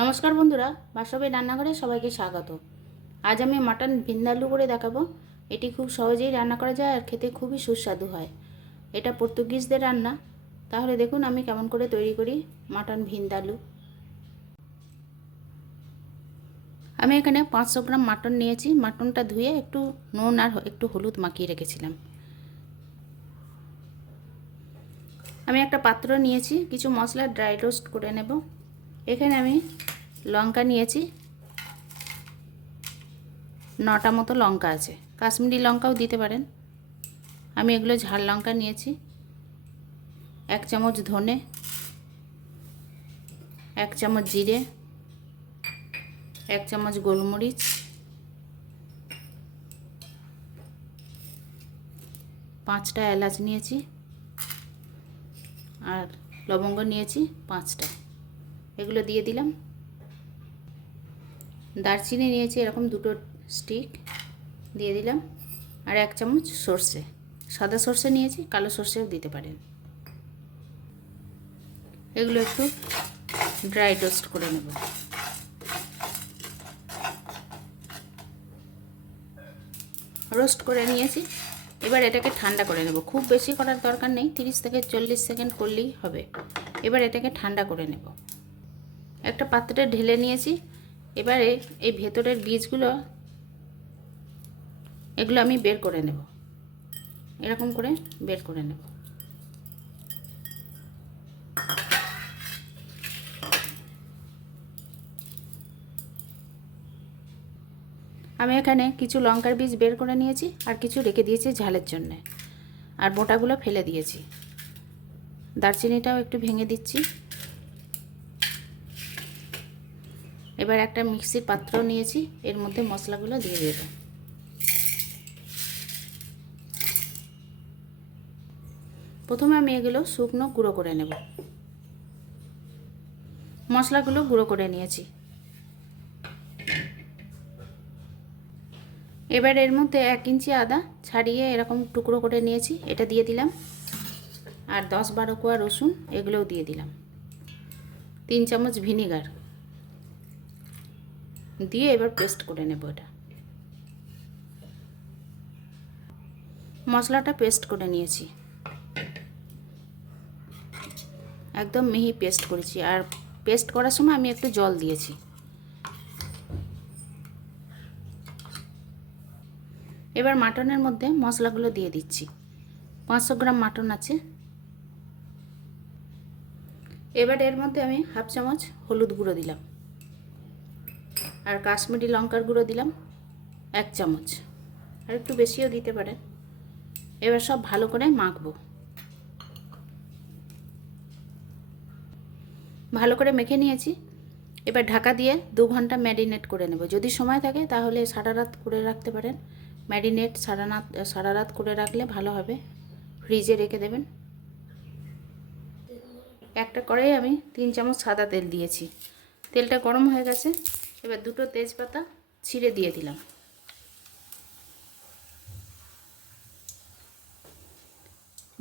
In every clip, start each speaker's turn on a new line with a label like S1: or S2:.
S1: নমস্কার বন্ধুরা, বাসবের রান্নাঘরে সবাইকে স্বাগত। আজ আমি মাটন ভিন্দালু করে দেখাবো। এটি খুব সহজেই রান্না করা যায় আর খেতে খুবই সুস্বাদু হয়। এটা পর্তুগিজদের রান্না। তাহলে দেখুন আমি কেমন করে তৈরি করি মাটন ভিন্দালু আমি এখানে পাঁচশো গ্রাম মাটন নিয়েছি। মাটনটা ধুয়ে একটু নুন আর একটু হলুদ মাখিয়ে রেখেছিলাম। আমি একটা পাত্র নিয়েছি। কিছু মশলা ড্রাই রোস্ট করে নেব। এখানে আমি লঙ্কা নিয়েছি। নটা মতো লঙ্কা আছে। কাশ্মীরি লঙ্কাও দিতে পারেন। আমি এগুলো ঝাল লঙ্কা নিয়েছি। এক চামচ ধনে, এক চামচ জিরে, এক চামচ গোলমরিচ, পাঁচটা এলাচ নিয়েছি। আর লবঙ্গ নিয়েছি পাঁচটা। এগুলো দিয়ে দিলাম। দারচিনি নিয়েছি এরকম দুটো স্টিক দিয়ে দিলাম। আর এক চামচ সর্ষে। সাদা সর্ষে নিয়েছি, কালো সর্ষেও দিতে পারেন। এগুলো একটু ড্রাই টোস্ট করে নেব। রোস্ট করে নিয়েছি। এবার এটাকে ঠান্ডা করে নেব। খুব বেশি করার দরকার নেই, তিরিশ থেকে চল্লিশ সেকেন্ড করলেই হবে। এবার এটাকে ঠান্ডা করে নেব। একটা পাত্রে ঢেলে নিয়েছি। এবারে এই ভেতরের বীজগুলো, এগুলো আমি বের করে নেব। এরকম করে বের করে নেব। আমি এখানে কিছু লঙ্কার বীজ বের করে নিয়েছি আর কিছু রেখে দিয়েছি ঝালের জন্যে। আর বোটাগুলো ফেলে দিয়েছি। দারচিনিটাও একটু ভেঙে দিচ্ছি। এবার একটা মিক্সির পাত্র নিয়েছি, এর মধ্যে মশলাগুলো দিয়ে দেব। প্রথমে আমি এগুলো শুকনো গুঁড়ো করে নেব। মশলাগুলো গুঁড়ো করে নিয়েছি। এবার এর মধ্যে এক ইঞ্চি আদা ছাড়িয়ে এরকম টুকরো করে নিয়েছি, এটা দিয়ে দিলাম। আর দশ বারো কোয়া রসুন, এগুলোও দিয়ে দিলাম। তিন চামচ ভিনিগার। দিয়ে এবার পেস্ট করে নেব এটা। মশলাটা পেস্ট করে নিয়েছি। একদম মিহি পেস্ট করেছি। আর পেস্ট করার সময় আমি একটু জল দিয়েছি। এবার মাটনের মধ্যে মশলাগুলো দিয়ে দিচ্ছি। পাঁচশো গ্রাম মাটন আছে। এবার এর মধ্যে আমি হাফ চামচ হলুদ গুঁড়ো দিলাম। আর কাশ্মীরি লঙ্কার গুঁড়ো দিলাম এক চামচ। আর একটু বেশিও দিতে পারেন এবার সব ভালো করে মাখবো। ভালো করে মেখে নিয়েছি। এবার ঢাকা দিয়ে দু ঘণ্টা ম্যারিনেট করে নেব। যদি সময় থাকে তাহলে সারা রাত করে রাখতে পারেন। ম্যারিনেট সারা রাত সারা রাত করে রাখলে ভালো হবে। ফ্রিজে রেখে দেবেন। একটা কড়াই আমি তিন চামচ সাদা তেল দিয়েছি। তেলটা গরম হয়ে গেছে। এবার দুটো তেজপাতা ছিঁড়ে দিয়ে দিলাম।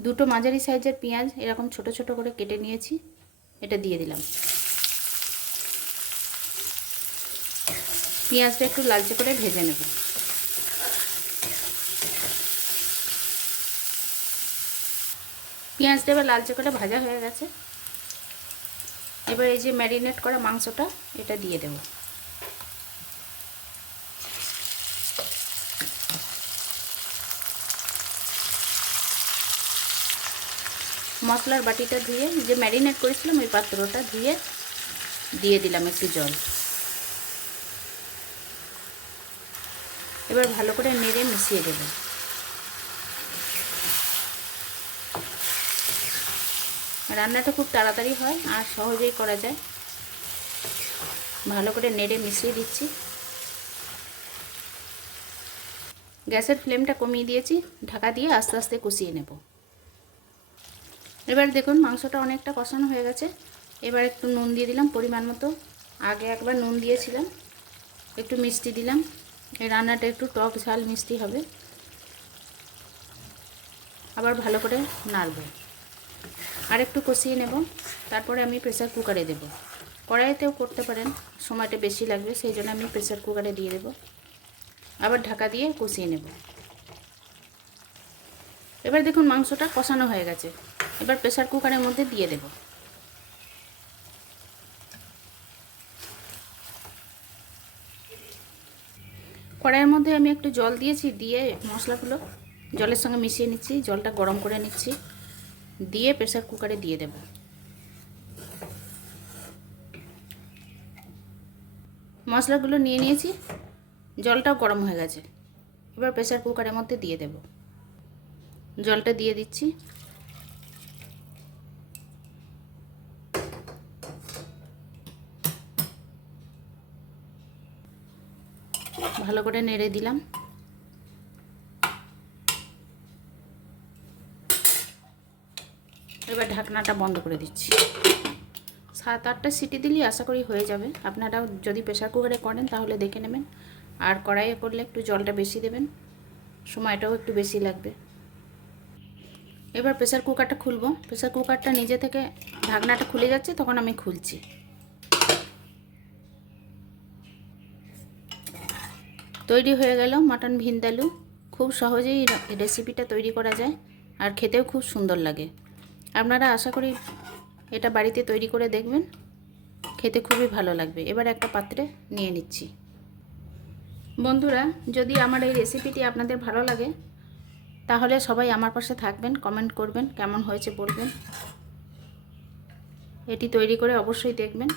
S1: দুটো মাঝারি সাইজের পেঁয়াজ এরকম ছোট ছোট করে কেটে নিয়েছি, এটা দিয়ে দিলাম। পেঁয়াজটা একটু লালচে করে ভেজে নেব। পেঁয়াজটা এবার লালচে করে ভাজা হয়ে গেছে। এবার এই যে ম্যারিনেট করা মাংসটা, এটা দিয়ে দেব। মশলার বাটিটা ধুয়ে, যে ম্যারিনেট করেছিলাম ওই পাত্রটা ধুয়ে দিয়ে দিলাম একটু জল। এবার ভালো করে নেড়ে মিশিয়ে দেব। রান্নাটা খুব তাড়াতাড়ি হয় আর সহজেই করা যায়। ভালো করে নেড়ে মিশিয়ে দিচ্ছি। গ্যাসের ফ্লেমটা কমিয়ে দিয়েছি, ঢাকা দিয়ে আস্তে আস্তে কষিয়ে নেব। এবার দেখুন, মাংসটা অনেকটা কষানো হয়ে গেছে। এবার একটু নুন দিয়ে দিলাম পরিমাণ মতো। আগে একবার নুন দিয়েছিলাম, একটু মিষ্টি দিলাম। এই রান্নাটা একটু টক ঝাল মিষ্টি হবে। আবার ভালো করে নাড়ব। আর একটু কষিয়ে নেব। তারপরে আমি প্রেসার কুকারে দেব। কড়াইতেও করতে পারেন, সময়টা বেশি লাগবে, সেই জন্য আমি প্রেসার কুকারে দিয়ে দেবো। আবার ঢাকা দিয়ে কষিয়ে নেব। এবার দেখুন, মাংসটা কষানো হয়ে গেছে। এবার প্রেসার কুকারের মধ্যে দিয়ে দেব। কড়াইয়ের মধ্যে আমি একটু জল দিয়েছি, দিয়ে মশলাগুলো জলের সঙ্গে মিশিয়ে নিচ্ছি, জলটা গরম করে নিচ্ছি, দিয়ে প্রেসার কুকারে দিয়ে দেব। মশলাগুলো নিয়ে নিয়েছি, জলটাও গরম হয়ে গেছে। এবার প্রেসার কুকারের মধ্যে দিয়ে দেব। জলটা দিয়ে দিচ্ছি। ভালো করে নেড়ে দিলাম। এবার ঢাকনাটা বন্ধ করে দিচ্ছি। সাত আটটা সিটি দিলেই আশা করি হয়ে যাবে। আপনারাও যদি প্রেশার কুকারে করেন তাহলে দেখে নেবেন। আর কড়াইয়ে করলে একটু জলটা বেশি দেবেন। সময়টাও একটু বেশি লাগবে। এবার প্রেসার কুকারটা খুলবো। প্রেশার কুকারটা নিজে থেকে ঢাকনাটা খুলে যাচ্ছে, তখন আমি খুলছি। তৈরি হয়ে গেল মাটন ভিন্দালু। খুব সহজেই রেসিপিটা তৈরি করা যায় আর খেতেও খুব সুন্দর লাগে। আপনারা আশা করি এটা বাড়িতে তৈরি করে দেখবেন। খেতে খুবই ভালো লাগবে। এবার একটা পাত্রে নিয়ে নিচ্ছি। বন্ধুরা, যদি আমার এই রেসিপিটি আপনাদের ভালো লাগে, তাহলে সবাই আমার পাশে থাকবেন কমেন্ট করবেন, কেমন হয়েছে বলবেন। এটি তৈরি করে অবশ্যই দেখবেন।